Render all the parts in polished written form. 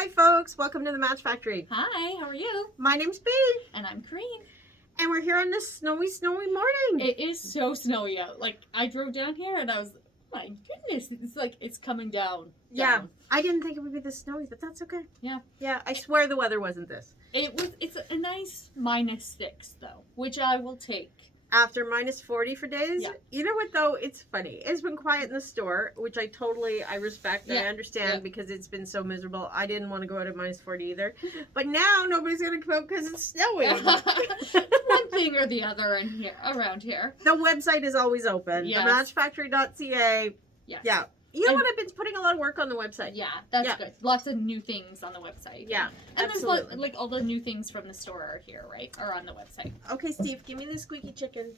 Hi folks, welcome to the Match Factory. Hi, how are you? My name's Bea. And I'm Kaireen. And we're here on this snowy morning. It is so snowy out. Like, I drove down here and I was, oh my goodness, it's like, it's coming down. Yeah, I didn't think it would be this snowy, but that's okay. Yeah. Yeah, I swear the weather wasn't this. It's a nice -6 though, which I will take. After -40 for days? Yeah. You know what though? It's funny. It's been quiet in the store, which I respect. Yeah. I understand Yeah. because it's been so miserable. I didn't want to go out at -40 either. But now nobody's going to come out because it's snowing. One thing or the other around here. The website is always open. Yes. Thematchfactory.ca. Yes. Yeah. You know what? I've been putting a lot of work on the website. Yeah, that's good. Lots of new things on the website. Yeah, and absolutely. there's like all the new things from the store are here, right? Are on the website. Okay, Steve, give me the squeaky chicken.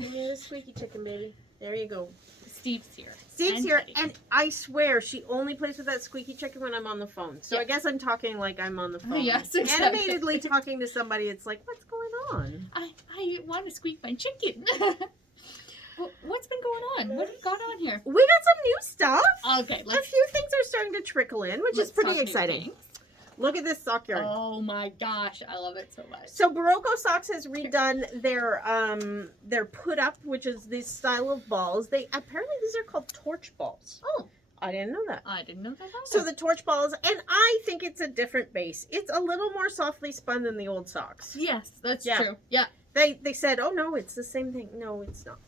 Give me the squeaky chicken, baby. There you go. Steve's here. Steve's here, Teddy. and I swear she only plays with that squeaky chicken when I'm on the phone. So Yeah. I guess I'm talking like I'm on the phone. Yes, exactly. Animatedly talking to somebody, it's like, what's going on? I want to squeak my chicken. What's been going on? What have you got on here? We got some new stuff. Okay, A few things are starting to trickle in, which is pretty talk new exciting. things. Look at this sock yarn. Oh my gosh, I love it so much. So Barocco Socks has redone their put up, which is this style of balls. Apparently these are called torch balls. Oh, I didn't know that. I didn't know that either. So the torch balls, and I think it's a different base. It's a little more softly spun than the old socks. Yes, that's Yeah. true. Yeah. They said, oh no, it's the same thing. No, it's not.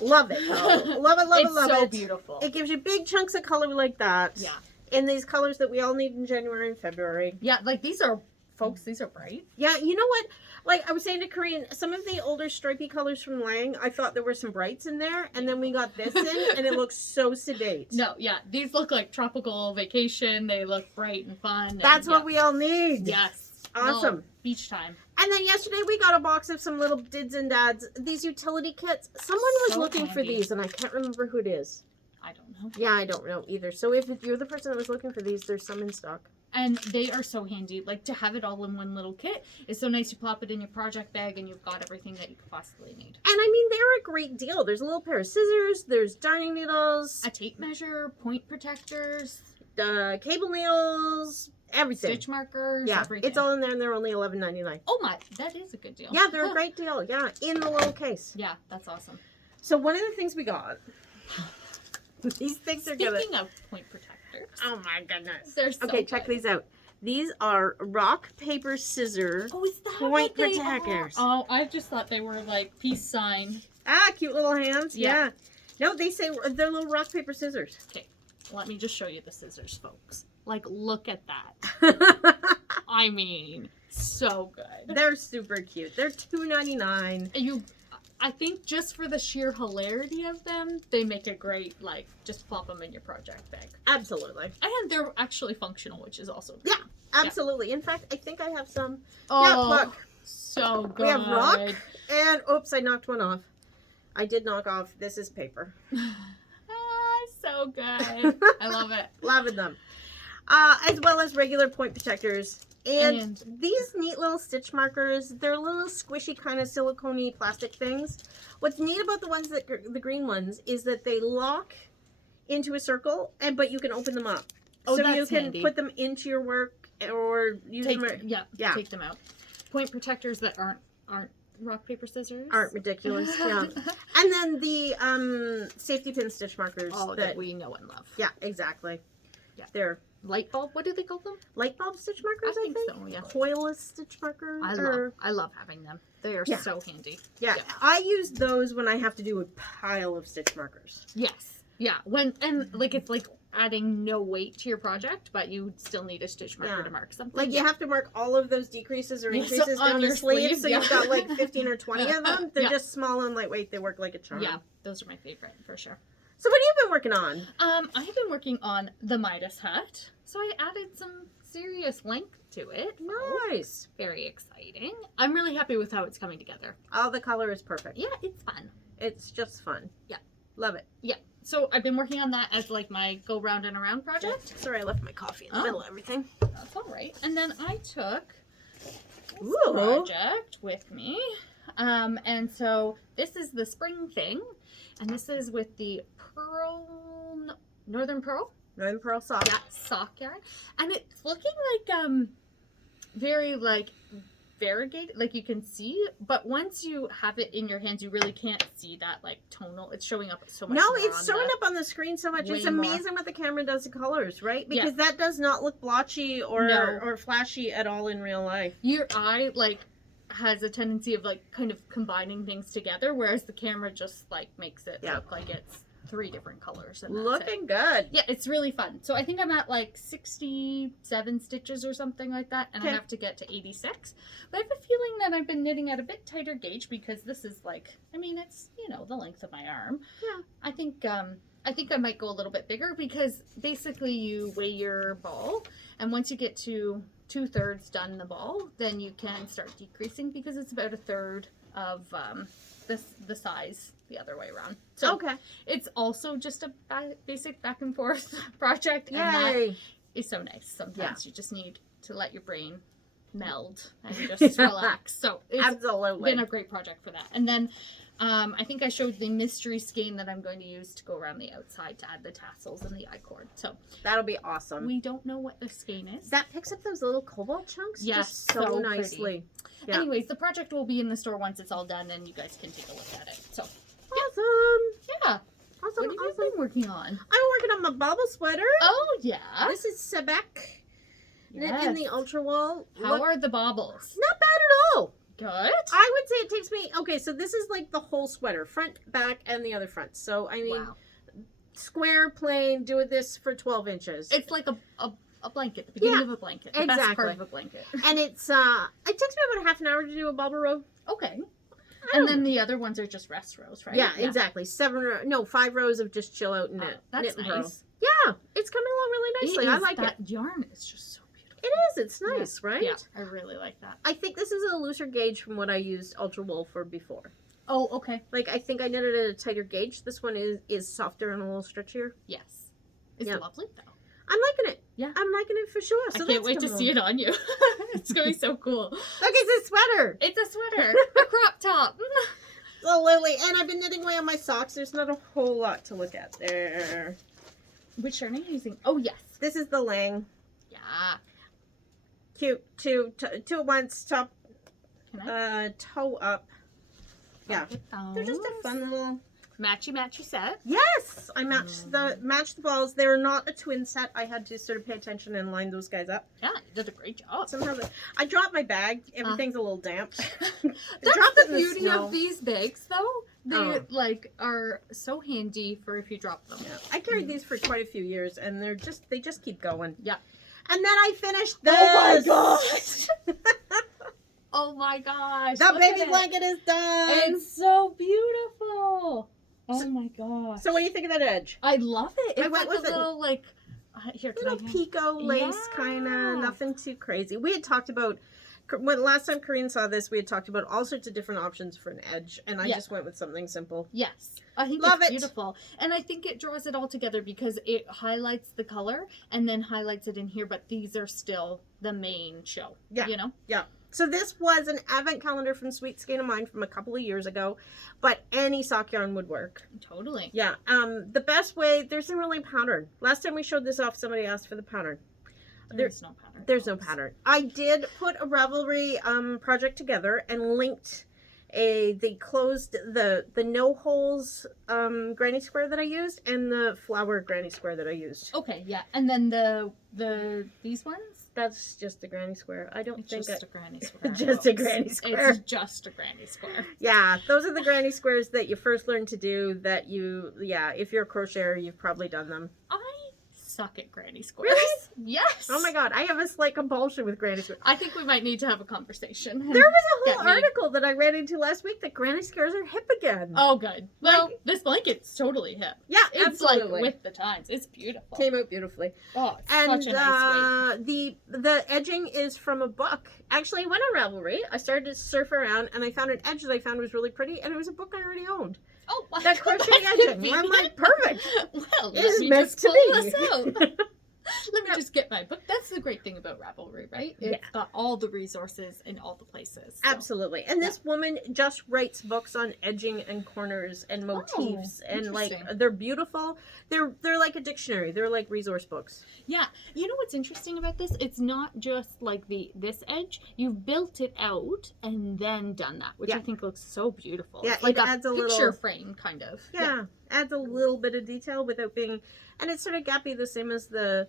Love it though. Love it, love it, love it. It's so beautiful. It gives you big chunks of color like that. Yeah. In these colors that we all need in January and February. Yeah, like these are, folks, these are bright. Yeah, you know what? Like I was saying to Kaireen, some of the older stripy colors from Lang, I thought there were some brights in there, and then we got this in, and it looks so sedate. No, yeah, these look like tropical vacation. They look bright and fun. That's what we all need. Yes. Awesome. Oh, beach time. And then yesterday we got a box of some little dids and dads, these utility kits. Someone was So looking for handy. these, and I can't remember who it is. I don't know. Yeah, I don't know either. So if you're the person that was looking for these, there's some in stock. And they are so handy. Like, to have it all in one little kit is so nice. You plop it in your project bag and you've got everything that you could possibly need. And I mean, they're a great deal. There's a little pair of scissors, there's darning needles, A tape measure, point protectors, cable needles, everything. stitch markers, Yeah, everything. it's all in there, and they're only $11.99. Oh my, that is a good deal. Yeah, they're a great deal. Yeah, in the little case. Yeah, that's awesome. So one of the things we got, these things are gonna. Speaking of point protectors. Oh my goodness. They're so Okay, check good. these out. These are rock, paper, scissors. Oh, is that Point what they protectors. are? Oh, I just thought they were like peace sign. Ah, cute little hands. Yeah. Yeah. No, they say they're little rock, paper, scissors. Okay, let me just show you the scissors, folks. Like, look at that. I mean, so good. They're super cute. They're $2.99. I think just for the sheer hilarity of them, they make a great, like, just plop them in your project bag. Absolutely. And they're actually functional, which is also Yeah, absolutely. In fact, I think I have some. Oh, Yeah, look. so good. We have rock, and oops, I knocked one off. I did knock off. This is paper. So good. I love it. Loving them. As well as regular point protectors. And these neat little stitch markers, they're little squishy kind of silicone-y plastic things. What's neat about the ones that the green ones is that they lock into a circle, but you can open them up. Oh, so that's you can handy. put them into your work or use them. Take them out. Point protectors that aren't rock, paper, scissors. Aren't ridiculous, yeah. And then the safety pin stitch markers. That we know and love. Yeah, exactly. Yeah. They're light bulb. What do they call them? light bulb stitch markers, I think. So. Yeah. Coilless stitch markers. I love having them. They are so handy. Yeah. I use those when I have to do a pile of stitch markers. Yes. Yeah. It's like adding no weight to your project, but you still need a stitch marker to mark something. Like you have to mark all of those decreases or increases down your sleeve, so you've got like 15 or 20 of them. They're just small and lightweight. They work like a charm. Yeah, those are my favorite for sure. So what have you been working on? I have been working on the Midas Hat. So I added some serious length to it. Nice. Very exciting. I'm really happy with how it's coming together. Oh, the color is perfect. Yeah, it's fun. It's just fun. Yeah. Love it. Yeah. So I've been working on that as like my go round and around project. Sorry, I left my coffee in the middle of everything. That's all right. And then I took this project with me. And so this is the spring thing. And this is with the Northern Purl. Northern Purl sock. Yeah, sock yarn. And it's looking like very like variegated, like you can see, but once you have it in your hands, you really can't see that like tonal. It's showing up so much. No, more it's showing up on the screen so much. It's amazing what the camera does to colors, right? Because that does not look blotchy or flashy at all in real life. Your eye like has a tendency of like kind of combining things together, whereas the camera just like makes it look like it's 3 different colors. And looking good. Yeah, it's really fun. So I think I'm at like 67 stitches or something like that, and I have to get to 86. But I have a feeling that I've been knitting at a bit tighter gauge because this is like, I mean, it's, you know, the length of my arm. Yeah. I think I might go a little bit bigger because basically you weigh your ball, and once you get to 2/3 done the ball, then you can start decreasing because it's about 1/3 of the size the other way around. So it's also just a basic back and forth project. Yay. And that is so nice. Sometimes you just need to let your brain meld and just relax. So it's been a great project for that. And then I think I showed the mystery skein that I'm going to use to go around the outside to add the tassels and the I-cord. So that'll be awesome. We don't know what the skein is. That picks up those little cobalt chunks just so nicely. Yeah. Anyways, the project will be in the store once it's all done, and you guys can take a look at it. So awesome. Yeah. Awesome. What have you been working on? I'm working on my Bobble Sweater. Oh yeah. This is Sebec. Knit in the Ultra Wool. How are the bobbles? Not bad at all. Good. I would say it takes me, okay, so this is like the whole sweater, front, back, and the other front. So, I mean, square, plain, doing this for 12 inches. It's like a blanket, the beginning of a blanket. The best part of a blanket. And it's, it takes me about half an hour to do a bobble row. Okay. And then the other ones are just rest rows, right? Yeah, exactly. 5 rows of just chill out and knit. That's knit nice. Yeah, it's coming along really nicely. I like it. That yarn is just so beautiful. It is. It's nice, right? Yeah, I really like that. I think this is a looser gauge from what I used Ultra Wool for before. Oh, okay. Like, I think I knitted at a tighter gauge. This one is softer and a little stretchier. Yes. It's lovely, though. I'm liking it. Yeah. I'm liking it for sure. So I can't wait to see it on you. It's going to be so cool. Look, it's a sweater. It's a sweater. A crop top. Absolutely. And I've been knitting away on my socks. There's not a whole lot to look at there. Which yarn are you using? Oh, yes. This is the Lang. Yeah. Cute. Two at once. Top. Toe up. Yeah. They're just a fun little matchy set. Yes, I matched the balls. They're not a twin set. I had to sort of pay attention and line those guys up. Yeah, you did a great job. Somehow I dropped my bag. Everything's a little damp. That's the beauty of these bags, though. They are so handy for if you drop them. Yeah. I carried these for quite a few years, and they just keep going. Yeah. And then I finished this. Oh my gosh. Oh my gosh. The baby blanket is done. It's so beautiful. Oh my gosh. So what do you think of that edge? I love it. It's went like with a little little picot lace kind of, nothing too crazy. We had talked about, when last time Kaireen saw this, we had talked about all sorts of different options for an edge, and I just went with something simple. Yes. I think it's beautiful. And I think it draws it all together because it highlights the color and then highlights it in here, but these are still the main show. Yeah. You know? Yeah. So this was an advent calendar from Sweet Skein of Mine from a couple of years ago, but any sock yarn would work. Totally. Yeah. The best way, there's no really pattern. Last time we showed this off, somebody asked for the pattern. There's no pattern. There's no pattern. I did put a Ravelry project together and linked the no holes granny square that I used and the flower granny square that I used. Okay, yeah. And then these ones? That's just a granny square. I don't think just a granny square. Just a granny square. It's just a granny square. Yeah, those are the granny squares that you first learn to do that if you're a crocheter, you've probably done them. I suck at granny squares. Really? Yes. Oh my god, I have a slight compulsion with granny squares. I think we might need to have a conversation. There was a whole article that I read into last week that granny squares are hip again. Oh, good. Well, this blanket's totally hip. Yeah, it's absolutely. Like with the times. It's beautiful. Came out beautifully. Oh, it's such a nice weight. The edging is from a book. Actually, I went on Ravelry. I started to surf around, and I found an edge that I found was really pretty, and it was a book I already owned. Oh, that crochet edging. I'm like, perfect. Well, it is meant to be. Let me just get my book. That's the great thing about Ravelry, right? It's got all the resources in all the places. So. Absolutely. And this woman just writes books on edging and corners and motifs, and like they're beautiful. They're like a dictionary. They're like resource books. Yeah. You know what's interesting about this? It's not just like this edge. You've built it out and then done that, which I think looks so beautiful. Yeah, it's like it adds a picture little frame kind of. Yeah. Adds a little bit of detail without being, and it's sort of gappy, the same as the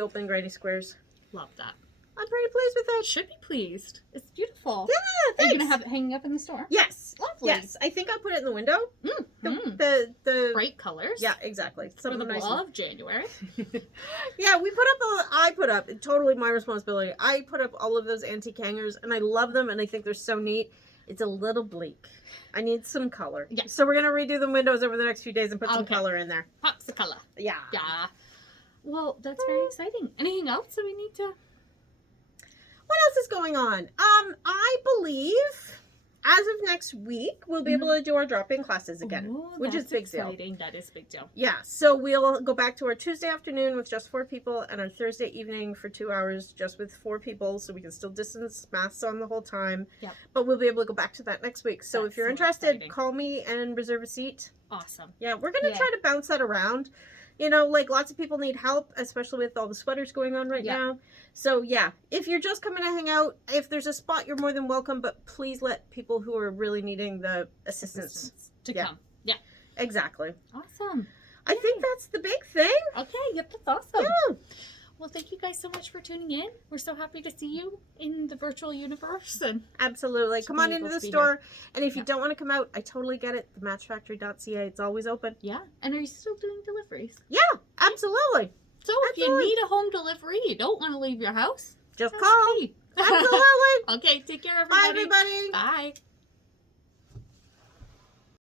open granny squares. Love that. I'm pretty pleased with that. Should be pleased. It's beautiful. Yeah, thanks. Are you gonna have it hanging up in the store? Yes. Lovely. Yes. I think I'll put it in the window. The bright colors. Yeah, exactly. For the nice of January. Yeah, I put up, totally my responsibility. I put up all of those antique hangers, and I love them, and I think they're so neat. It's a little bleak. I need some color. Yeah. So we're gonna redo the windows over the next few days and put some color in there. Pops the color. Yeah. Yeah. Well, that's very exciting. Anything else that we need to? What else is going on? I believe as of next week we'll be able to do our drop-in classes again, which is big exciting. That is big deal. Yeah. So we'll go back to our Tuesday afternoon with just 4 people, and our Thursday evening for 2 hours just with 4 people, so we can still distance masks on the whole time. Yep. But we'll be able to go back to that next week. So if you're interested, call me and reserve a seat. Awesome. Yeah, we're gonna try to bounce that around. You know, like lots of people need help, especially with all the sweaters going on right now. So yeah, if you're just coming to hang out, if there's a spot, you're more than welcome, but please let people who are really needing the assistance to come. Yeah. Exactly. Awesome. I think that's the big thing. Okay, yep, that's awesome. Yeah. Well, thank you guys so much for tuning in. We're so happy to see you in the virtual universe. And absolutely. Come on into the store. And if you don't want to come out, I totally get it. Thematchfactory.ca, it's always open. Yeah. And are you still doing deliveries? Yeah, absolutely. So if you need a home delivery, you don't want to leave your house, just call. Me. Absolutely. Okay, take care, everybody. Bye, everybody. Bye.